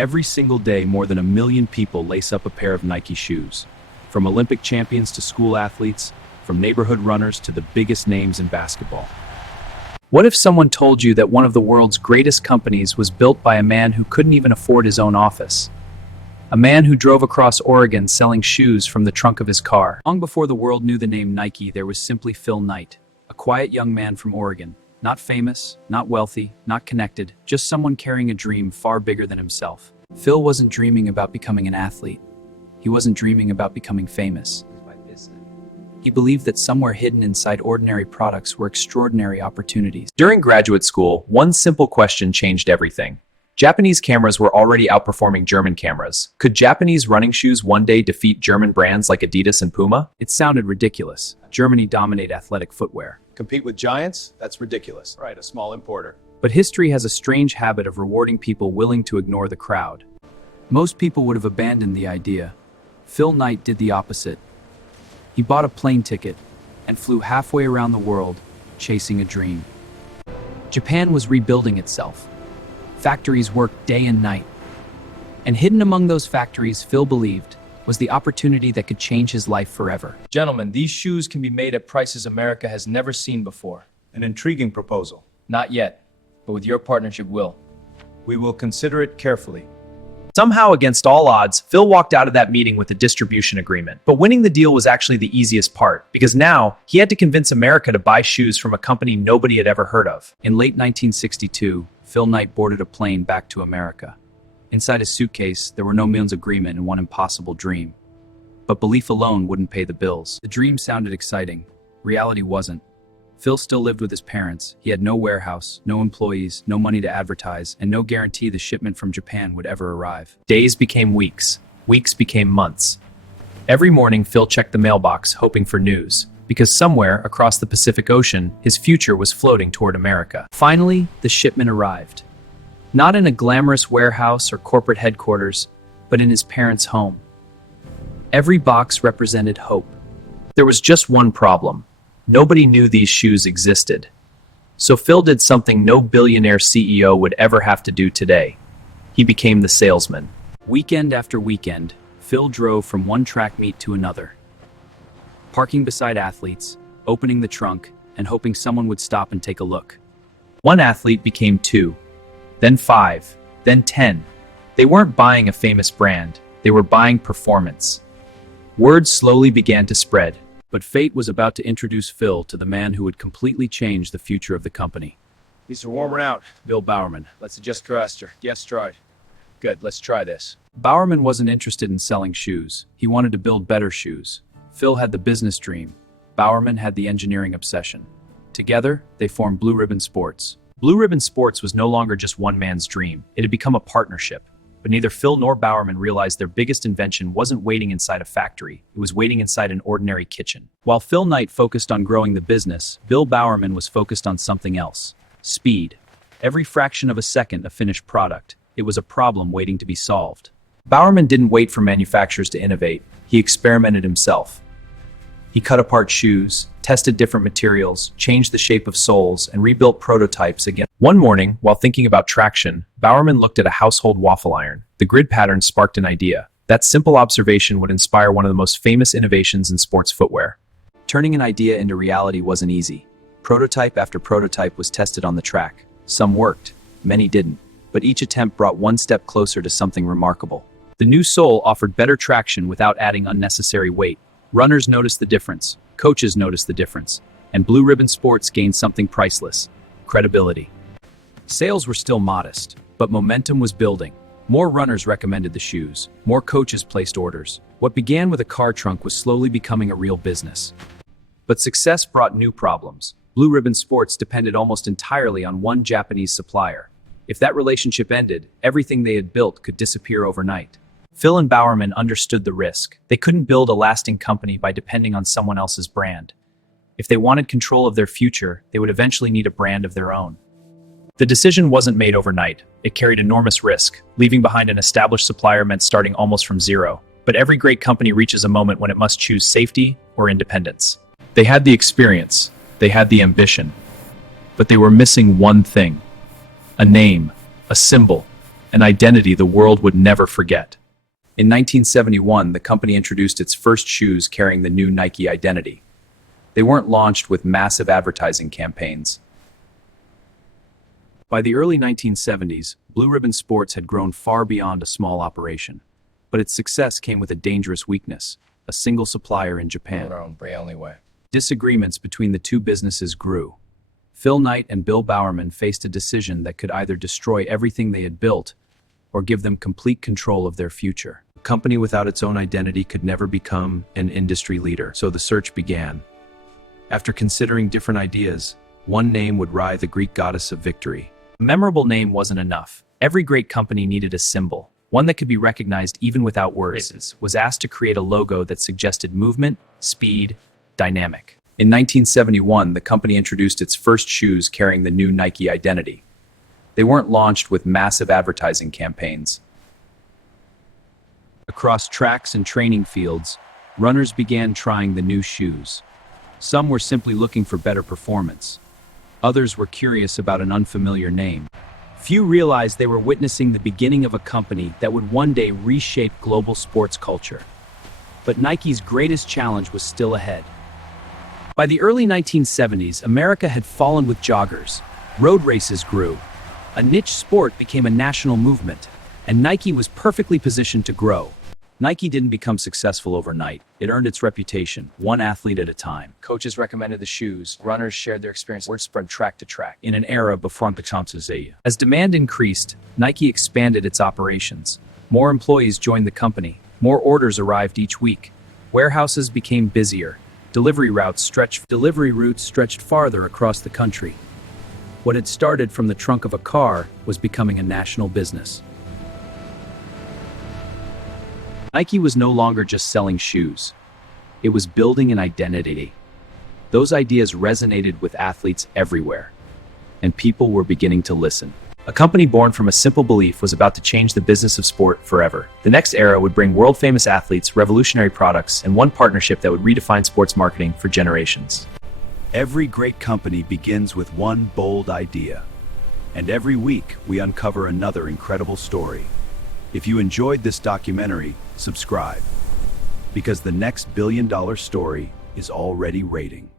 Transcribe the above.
Every single day, more than 1 million people lace up a pair of Nike shoes. From Olympic champions to school athletes, from neighborhood runners to the biggest names in basketball. What if someone told you that one of the world's greatest companies was built by a man who couldn't even afford his own office? A man who drove across Oregon selling shoes from the trunk of his car. Long before the world knew the name Nike, there was simply Phil Knight, a quiet young man from Oregon. Not famous, not wealthy, not connected, just someone carrying a dream far bigger than himself. Phil wasn't dreaming about becoming an athlete. He wasn't dreaming about becoming famous. He believed that somewhere hidden inside ordinary products were extraordinary opportunities. During graduate school, one simple question changed everything. Japanese cameras were already outperforming German cameras. Could Japanese running shoes one day defeat German brands like Adidas and Puma? It sounded ridiculous. Germany dominated athletic footwear. Compete with giants? That's ridiculous. Right, a small importer. But history has a strange habit of rewarding people willing to ignore the crowd. Most people would have abandoned the idea. Phil Knight did the opposite. He bought a plane ticket and flew halfway around the world, chasing a dream. Japan was rebuilding itself. Factories worked day and night. And hidden among those factories, Phil believed, was the opportunity that could change his life forever. Gentlemen, these shoes can be made at prices America has never seen before. An intriguing proposal. Not yet, but with your partnership, will. We will consider it carefully. Somehow, against all odds, Phil walked out of that meeting with a distribution agreement. But winning the deal was actually the easiest part, because now he had to convince America to buy shoes from a company nobody had ever heard of. In late 1962, Phil Knight boarded a plane back to America. Inside his suitcase, there were no Milne's agreement and one impossible dream. But belief alone wouldn't pay the bills. The dream sounded exciting. Reality wasn't. Phil still lived with his parents. He had no warehouse, no employees, no money to advertise, and no guarantee the shipment from Japan would ever arrive. Days became weeks. Weeks became months. Every morning, Phil checked the mailbox, hoping for news, because somewhere across the Pacific Ocean, his future was floating toward America. Finally, the shipment arrived. Not in a glamorous warehouse or corporate headquarters, but in his parents' home. Every box represented hope. There was just one problem. Nobody knew these shoes existed. So Phil did something no billionaire CEO would ever have to do today. He became the salesman. Weekend after weekend, Phil drove from one track meet to another, parking beside athletes, opening the trunk, and hoping someone would stop and take a look. One athlete became 2, then 5, then 10. They weren't buying a famous brand, they were buying performance. Word slowly began to spread. But fate was about to introduce Phil to the man who would completely change the future of the company. These are warming out. Bill Bowerman. Let's adjust thruster. Yes, try. Good, let's try this. Bowerman wasn't interested in selling shoes. He wanted to build better shoes. Phil had the business dream. Bowerman had the engineering obsession. Together, they formed Blue Ribbon Sports. Blue Ribbon Sports was no longer just one man's dream. It had become a partnership. But neither Phil nor Bowerman realized their biggest invention wasn't waiting inside a factory, it was waiting inside an ordinary kitchen. While Phil Knight focused on growing the business, Bill Bowerman was focused on something else. Speed. Every fraction of a second a finished product. It was a problem waiting to be solved. Bowerman didn't wait for manufacturers to innovate, he experimented himself. He cut apart shoes, tested different materials, changed the shape of soles, and rebuilt prototypes again. One morning, while thinking about traction, Bowerman looked at a household waffle iron. The grid pattern sparked an idea. That simple observation would inspire one of the most famous innovations in sports footwear. Turning an idea into reality wasn't easy. Prototype after prototype was tested on the track. Some worked, many didn't, but each attempt brought one step closer to something remarkable. The new sole offered better traction without adding unnecessary weight. Runners noticed the difference, coaches noticed the difference, and Blue Ribbon Sports gained something priceless: credibility. Sales were still modest, but momentum was building. More runners recommended the shoes, more coaches placed orders. What began with a car trunk was slowly becoming a real business. But success brought new problems. Blue Ribbon Sports depended almost entirely on one Japanese supplier. If that relationship ended, everything they had built could disappear overnight. Phil and Bowerman understood the risk. They couldn't build a lasting company by depending on someone else's brand. If they wanted control of their future, they would eventually need a brand of their own. The decision wasn't made overnight. It carried enormous risk. Leaving behind an established supplier meant starting almost from zero. But every great company reaches a moment when it must choose safety or independence. They had the experience. They had the ambition. But they were missing one thing: a name, a symbol, an identity the world would never forget. In 1971, the company introduced its first shoes carrying the new Nike identity. They weren't launched with massive advertising campaigns. By the early 1970s, Blue Ribbon Sports had grown far beyond a small operation. But its success came with a dangerous weakness: a single supplier in Japan. Our own only way. Disagreements between the two businesses grew. Phil Knight and Bill Bowerman faced a decision that could either destroy everything they had built or give them complete control of their future. A company without its own identity could never become an industry leader, so the search began. After considering different ideas, one name would ride the Greek goddess of victory. A memorable name wasn't enough. Every great company needed a symbol, one that could be recognized even without words. Was asked to create a logo that suggested movement, speed, dynamic. In 1971, the company introduced its first shoes carrying the new Nike identity. They weren't launched with massive advertising campaigns. Across tracks and training fields, runners began trying the new shoes. Some were simply looking for better performance. Others were curious about an unfamiliar name. Few realized they were witnessing the beginning of a company that would one day reshape global sports culture. But Nike's greatest challenge was still ahead. By the early 1970s, America had fallen with joggers. Road races grew. A niche sport became a national movement, and Nike was perfectly positioned to grow. Nike didn't become successful overnight. It earned its reputation, one athlete at a time. Coaches recommended the shoes. Runners shared their experience. Word spread track to track. In an era before the As demand increased, Nike expanded its operations. More employees joined the company. More orders arrived each week. Warehouses became busier. Delivery routes stretched farther across the country. What had started from the trunk of a car was becoming a national business. Nike was no longer just selling shoes. It was building an identity. Those ideas resonated with athletes everywhere, and people were beginning to listen. A company born from a simple belief was about to change the business of sport forever. The next era would bring world-famous athletes, revolutionary products, and one partnership that would redefine sports marketing for generations. Every great company begins with one bold idea. And every week, we uncover another incredible story. If you enjoyed this documentary, subscribe. Because the next billion-dollar story is already waiting.